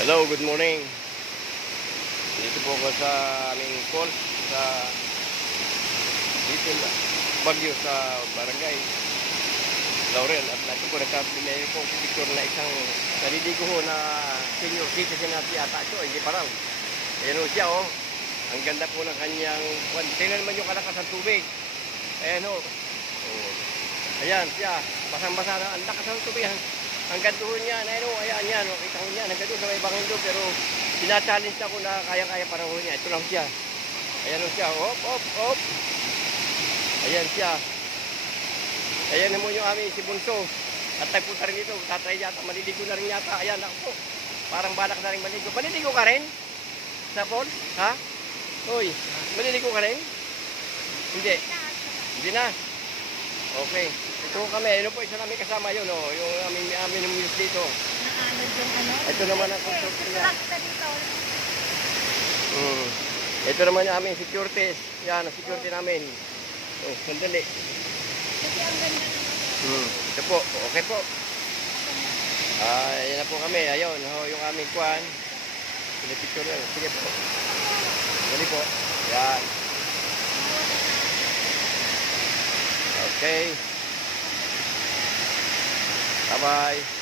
Hello, good morning. Dito po ako sa aming course sa dito Baguio sa barangay Laurel. At natin po nagkabili po picture na isang naliligo ho na senior citizen natin yata ito. Hindi pa raw. Ayan ho siya oh. Ang ganda po ng kanyang, tingnan naman yung kalakas ng tubig. Ayan ho. Oh. Ayan siya. Basang-basa na. Ang lakas ng tubig. Ang ganda niya, ano, ayan yan, kita ko niya, ang ganda sa may bangin doon, pero pina-challenge ako na kaya-kaya para ho niya. Ito lang siya. Ayan siya, op. Ayan siya. Ayan naman yung aming si Bunso. At nagpunta rin dito, tatry yata, maliligo na rin yata. Ayan ako po. Parang balak na rin maligo. Maliligo ka rin? Sa pool? Ha? Uy, maliligo ka rin? Hindi. Hindi na. Okay. Ito kami, ano po, isa namin kasama yun, oh, yung amin ng news dito. Naanod yung ano? Ito naman ang construction niya. Ito naman yung aming securities. Yan, ang security namin. Oh, sandali. Kasi ang ganda naman. Ito po, okay po. Yan na po kami, ayun, oh, yung aming kwan. Pinipicture yan, sige po. Dali po, yan. Okay. Bye-bye.